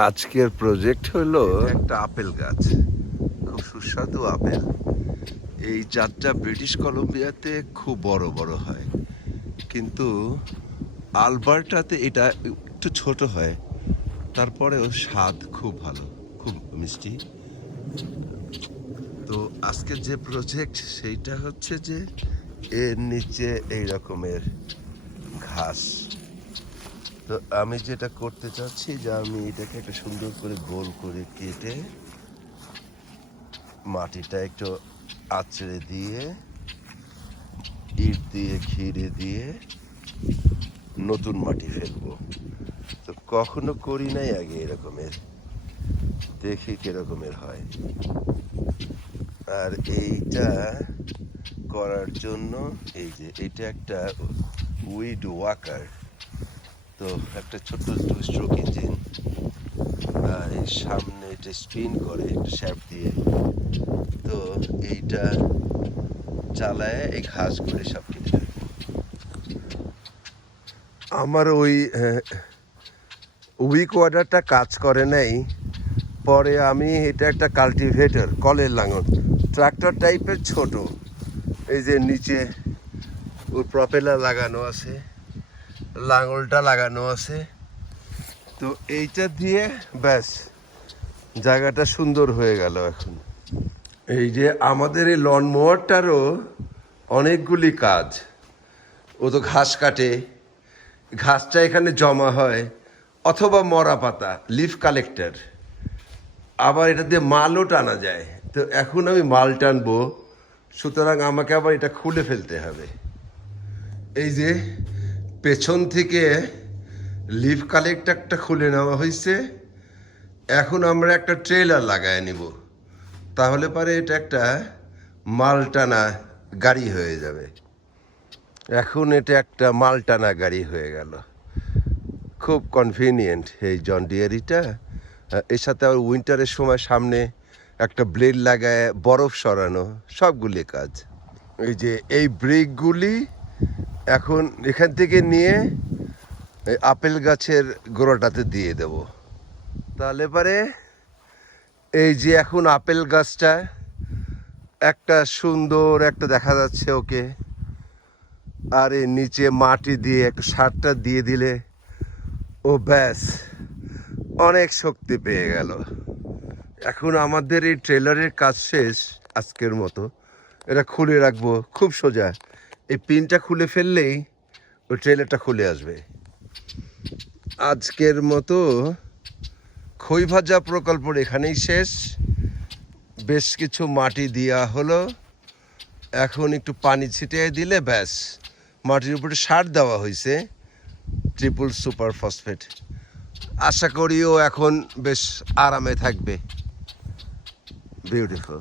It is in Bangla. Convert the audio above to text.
আজকের প্রজেক্ট হলো একটা আপেল গাছ, খুব সুস্বাদু আপেল। এই জাতটা ব্রিটিশ কলম্বিয়াতে খুব বড় বড় হয়, কিন্তু আলবার্টাতে এটা একটু ছোট হয়। তারপরেও স্বাদ খুব ভালো, খুব মিষ্টি। তো আজকের যে প্রজেক্ট সেইটা হচ্ছে যে এর নিচে এই রকমের ঘাস। তো আমি যেটা করতে চাচ্ছি যে আমি এটাকে একটা সুন্দর করে গোল করে কেটে মাটিটা একটু আঁচড়ে দিয়ে ইট দিয়ে ঘিরে দিয়ে নতুন মাটি ফেলবো। তো কখনো করি নাই আগে এরকমের, দেখি কিরকমের হয়। আর এইটা করার জন্য এই যে এটা একটা উইড ওয়াকার, তো একটা ছোট্ট টু স্ট্রোক ইঞ্জিন, এই সামনে এটা স্পিন করে একটা শ্যাফট দিয়ে। তো এইটা চালায় এই ঘাসগুলি সব কেটে রাখবো। আমার ওই উইক ওয়ার্ডারটা কাজ করে নাই, পরে আমি এটা একটা কাল্টিভেটর, কলের লাঙল, ট্রাক্টর টাইপের ছোট, এই যে নিচে ওই প্রপেলার লাগানো আছে, লাঙলটা লাগানো আছে। তো এইটা দিয়ে ব্যাস জায়গাটা সুন্দর হয়ে গেল। এখন এই যে আমাদের এই লন মোয়ারটারও অনেকগুলি কাজ। ও তো ঘাস কাটে, ঘাসটা এখানে জমা হয়, অথবা মরা পাতা লিফ কালেক্টর, আবার এটা দিয়ে মালও টানা যায়। তো এখন আমি মাল টানবো, সুতরাং আমাকে আবার এটা খুলে ফেলতে হবে। এই যে পেছন থেকে লিফ কালেক্টরটা খুলে নেওয়া হয়েছে, এখন আমরা একটা ট্রেলার লাগায় নিব, তাহলে পরে এটা একটা মাল টানা গাড়ি হয়ে যাবে। এখন এটা একটা মাল টানা গাড়ি হয়ে গেল, খুব কনভিনিয়েন্ট এই জন ডিয়ারিটা। এর সাথে আবার উইন্টারের সময় সামনে একটা ব্লেড লাগায় বরফ সরানো, সবগুলি কাজ। এই যে এই ব্রেকগুলি এখন এখান থেকে নিয়ে এই আপেল গাছের গোড়াটাতে দিয়ে দেব, তাহলে পরে এই যে এখন আপেল গাছটা একটা সুন্দর একটা দেখা যাচ্ছে ওকে। আর এর নিচে মাটি দিয়ে একটু সারটা দিয়ে দিলে ও ব্যাস অনেক শক্তি পেয়ে গেল। এখন আমাদের এই ট্রেলারের কাজ শেষ আজকের মতো। এটা খুলে রাখবো, খুব সোজা, এই পিনটা খুলে ফেললেই ওই ট্রেলারটা খুলে আসবে। আজকের মতো খই ভাজা প্রকল্প এখানেই শেষ। বেশ কিছু মাটি দেওয়া হলো, এখন একটু পানি ছিটিয়ে দিলে ব্যাস মাটির উপরে সার দেওয়া হয়েছে, ট্রিপল সুপার ফসফেট। আশা করি ও এখন বেশ আরামে থাকবে। বিউটিফুল।